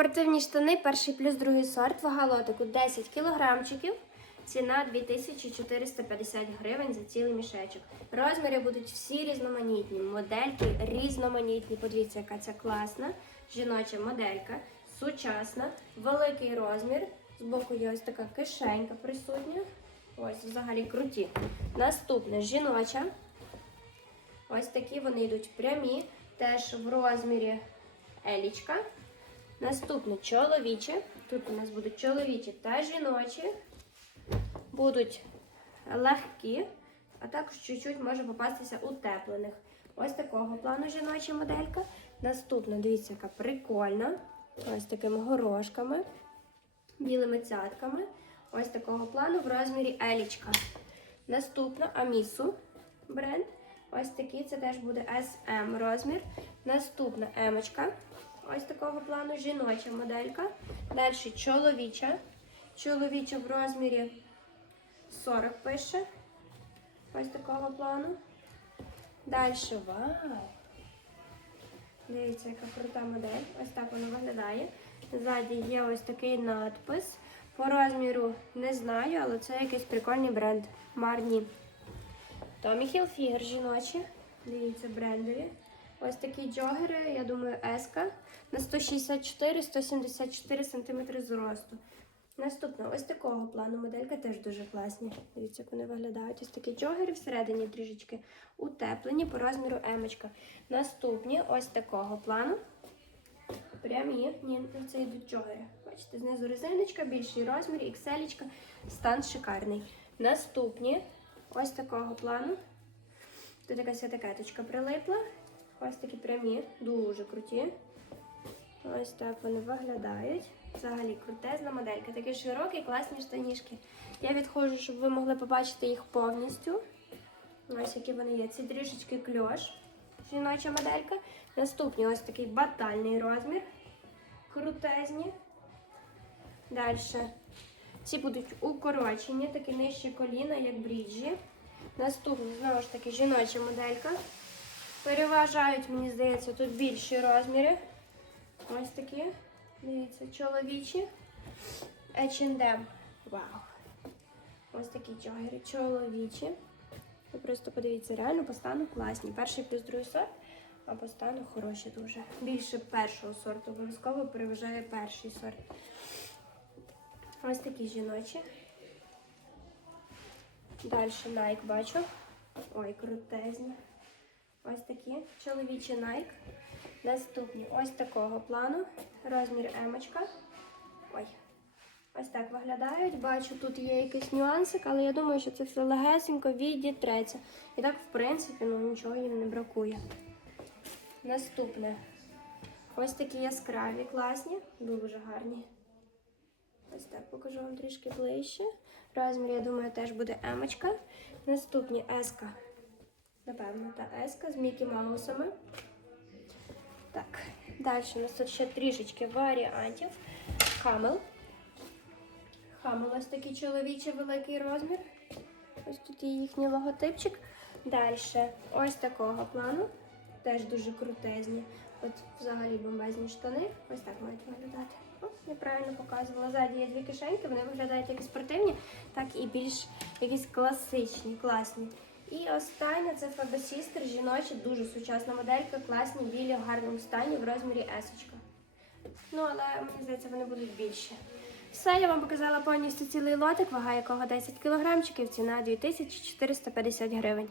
Спортивні штани, перший плюс другий сорт, вага лотику 10 кілограмчиків. Ціна 2450 гривень за цілий мішечок. Розміри будуть всі різноманітні, модельки різноманітні. Подивіться, яка це класна жіноча моделька, сучасна, великий розмір. Збоку є ось така кишенька присутня. Ось, взагалі круті. Наступне жіноча. Ось такі вони йдуть прямі, теж в розмірі елічка. Наступне чоловіче. Тут у нас будуть чоловічі та жіночі. Будуть легкі, а також чуть-чуть може попастися утеплених. Ось такого плану жіноча моделька. Наступна, дивіться, яка прикольна. Ось такими горошками, білими цятками. Ось такого плану в розмірі елічка. Наступна Амісу бренд. Ось такий, це теж буде SM розмір. Наступна емочка. Ось такого плану жіноча моделька. Далі чоловіча. Чоловіча в розмірі 40 пише. Ось такого плану. Далі вау. Дивіться, яка крута модель. Ось так вона виглядає. Ззаді є ось такий надпис. По розміру не знаю, але це якийсь прикольний бренд. Марні. Tommy Hilfiger жіночі. Дивіться, брендові. Ось такі джогери, я думаю, еска на 164-174 см зросту. Наступна, ось такого плану моделька теж дуже класні. Дивіться, як вони виглядають. Ось такі джогери всередині трішечки утеплені по розміру емочка. Наступні ось такого плану. Прямі, ні, це йдуть джогери. Бачите, знизу резиночка, більший розмір, XL, стан шикарний. Наступні ось такого плану. Тут якась етикеточка прилипла. Ось такі прямі, дуже круті. Ось так вони виглядають. Взагалі крутезна моделька. Такі широкі, класні штанішки. Я відходжу, щоб ви могли побачити їх повністю. Ось які вони є. Ці трішечки кльош. Жіноча моделька. Наступні ось такий батальний розмір. Крутезні. Далі. Ці будуть укорочені, такі нижче коліна, як бріджі. Наступні, знову ж таки, жіноча моделька. Переважають, мені здається, тут більші розміри. Ось такі. Дивіться, чоловічі. H&M. Вау. Ось такі джогери чоловічі. Ви просто подивіться, реально по стану класні. Перший плюс другий сорт, а по стану хороші дуже. Більше першого сорту. Обов'язково переважає перший сорт. Ось такі жіночі. Далі Nike бачу. Ой, крутезні. Ось такі чоловічі Nike. Наступні ось такого плану. Розмір емочка. Ой. Ось так виглядають. Бачу, тут є якийсь нюансик, але я думаю, що це все легесенько відітреться. І так, в принципі, ну нічого їм не бракує. Наступне. Ось такі яскраві, класні, дуже гарні. Ось так покажу вам трішки ближче. Розмір, я думаю, теж буде емочка. Наступні еска. Напевно, та еска з Мікі Маусами. Так, далі у нас тут ще трішечки варіантів. Хамел. Хамел ось такий чоловічий великий розмір. Ось тут є їхній логотипчик. Далі ось такого плану. Теж дуже крутезні. От взагалі бомбезні штани. Ось так мають виглядати. О, неправильно показувала. Ззаді є дві кишеньки, вони виглядають як і спортивні, так і більш якісь класичні, класні. І останнє це Фабесістер, жіноча, дуже сучасна моделька, класні, білі, в гарному стані в розмірі есочка. Ну, але мені здається, вони будуть більші. Все, я вам показала повністю цілий лотик, вага якого 10 кг, ціна 2450 гривень.